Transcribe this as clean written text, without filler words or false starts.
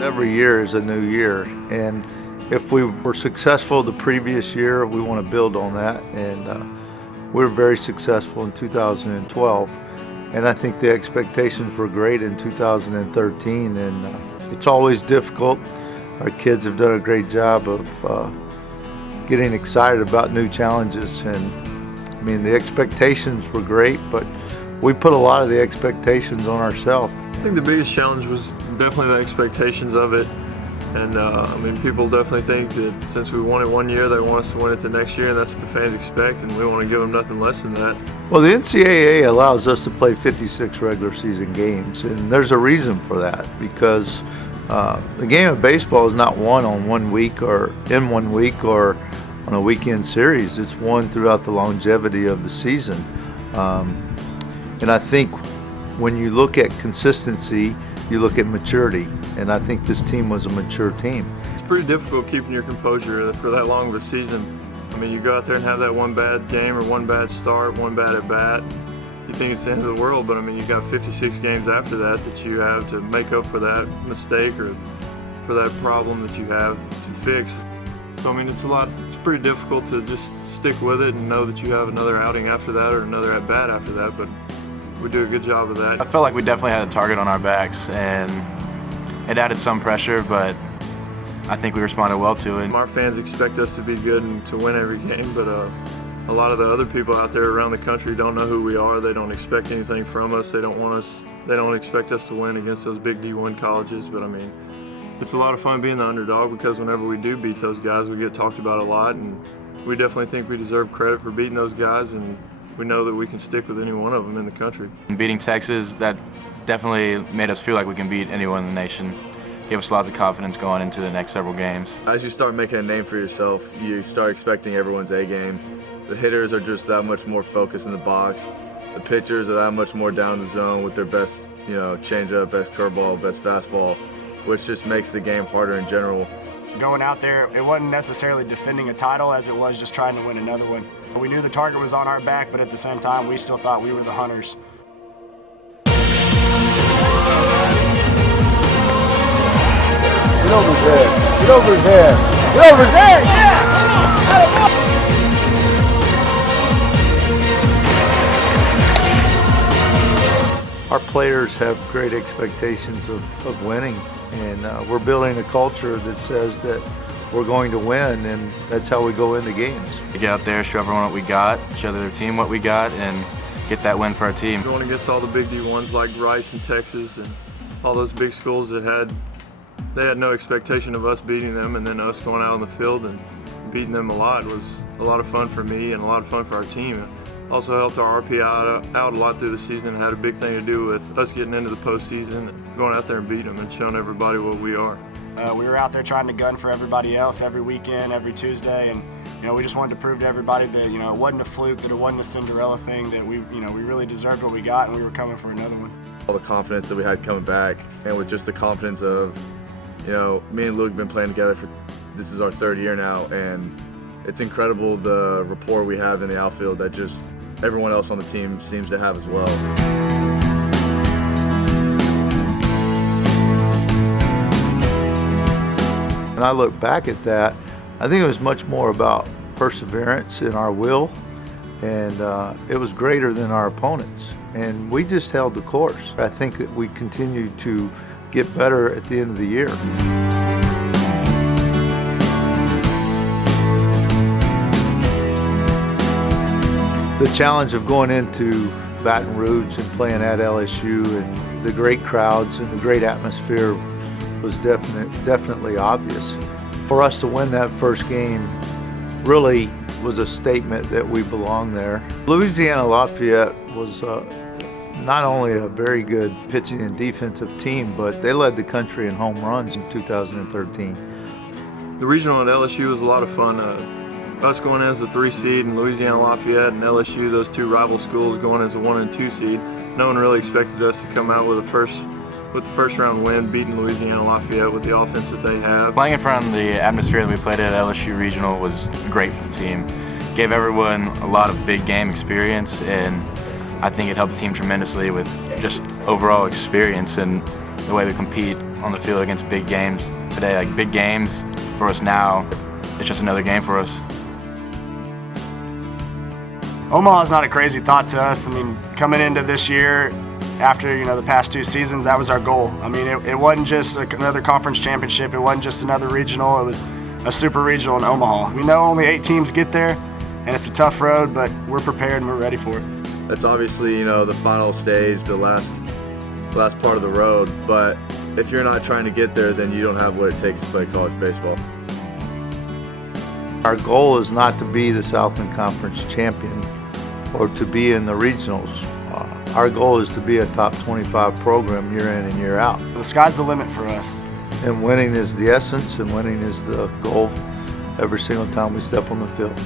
Every year is a new year, and if we were successful the previous year, we want to build on that, and we were very successful in 2012, and I think the expectations were great in 2013, and it's always difficult. Our kids have done a great job of getting excited about new challenges, and I mean, the expectations were great, but we put a lot of the expectations on ourselves. I think the biggest challenge was definitely the expectations of it. And I mean, people definitely think that since we won it one year, they want us to win it the next year, and that's what the fans expect, and we want to give them nothing less than that. Well, the NCAA allows us to play 56 regular season games, and there's a reason for that, because the game of baseball is not won on 1 week or in 1 week or on a weekend series. It's won throughout the longevity of the season. And I think when you look at consistency, you look at maturity, and I think this team was a mature team. It's pretty difficult keeping your composure for that long of a season. I mean, you go out there and have that one bad game or one bad start, one bad at bat, you think it's the end of the world, but I mean, you got 56 games after that you have to make up for that mistake or for that problem that you have to fix. So I mean, it's pretty difficult to just stick with it and know that you have another outing after that or another at bat after that, but we do a good job of that. I felt like we definitely had a target on our backs, and it added some pressure, but I think we responded well to it. Our fans expect us to be good and to win every game, but a lot of the other people out there around the country don't know who we are. They don't expect anything from us. They don't expect us to win against those big D1 colleges, but I mean, it's a lot of fun being the underdog, because whenever we do beat those guys, we get talked about a lot, and we definitely think we deserve credit for beating those guys, and we know that we can stick with any one of them in the country. Beating Texas, that definitely made us feel like we can beat anyone in the nation. Gave us lots of confidence going into the next several games. As you start making a name for yourself, you start expecting everyone's A game. The hitters are just that much more focused in the box. The pitchers are that much more down in the zone with their best, changeup, best curveball, best fastball, which just makes the game harder in general. Going out there, it wasn't necessarily defending a title as it was just trying to win another one. We knew the target was on our back, but at the same time, we still thought we were the hunters. Get over his head. Get over his head. Get over his head. Yeah! Our players have great expectations of winning, and we're building a culture that says that we're going to win, and that's how we go into games. To get out there, show everyone what we got, show their team what we got, and get that win for our team. Going against all the big D1s like Rice and Texas and all those big schools that had no expectation of us beating them, and then us going out on the field and beating them a lot was a lot of fun for me and a lot of fun for our team. It also helped our RPI out a lot through the season, and had a big thing to do with us getting into the postseason and going out there and beating them and showing everybody what we are. We were out there trying to gun for everybody else every weekend, every Tuesday, and we just wanted to prove to everybody that it wasn't a fluke, that it wasn't a Cinderella thing, that we really deserved what we got, and we were coming for another one. All the confidence that we had coming back, and with just the confidence of, me and Luke have been playing together this is our 3rd year now, and it's incredible the rapport we have in the outfield that just everyone else on the team seems to have as well. When I look back at that, I think it was much more about perseverance in our will, and it was greater than our opponents, and we just held the course. I think that we continued to get better at the end of the year. The challenge of going into Baton Rouge and playing at LSU, and the great crowds and the great atmosphere was definitely obvious. For us to win that first game really was a statement that we belong there. Louisiana Lafayette was not only a very good pitching and defensive team, but they led the country in home runs in 2013. The regional at LSU was a lot of fun. Us going as the 3 seed, and Louisiana Lafayette and LSU, those 2 rival schools, going as a 1 and 2 seed. No one really expected us to come out with the first round win, beating Louisiana Lafayette with the offense that they have. Playing in front of the atmosphere that we played at LSU Regional was great for the team. Gave everyone a lot of big game experience, and I think it helped the team tremendously with just overall experience and the way we compete on the field against big games today. Like big games for us now, it's just another game for us. Omaha's not a crazy thought to us. I mean, coming into this year, after the past 2 seasons, that was our goal. I mean, it wasn't just another conference championship. It wasn't just another regional. It was a super regional in Omaha. We know only 8 teams get there, and it's a tough road, but we're prepared and we're ready for it. That's obviously the final stage, the last part of the road. But if you're not trying to get there, then you don't have what it takes to play college baseball. Our goal is not to be the Southland Conference champion or to be in the regionals. Our goal is to be a top 25 program year in and year out. The sky's the limit for us. And winning is the essence, and winning is the goal every single time we step on the field.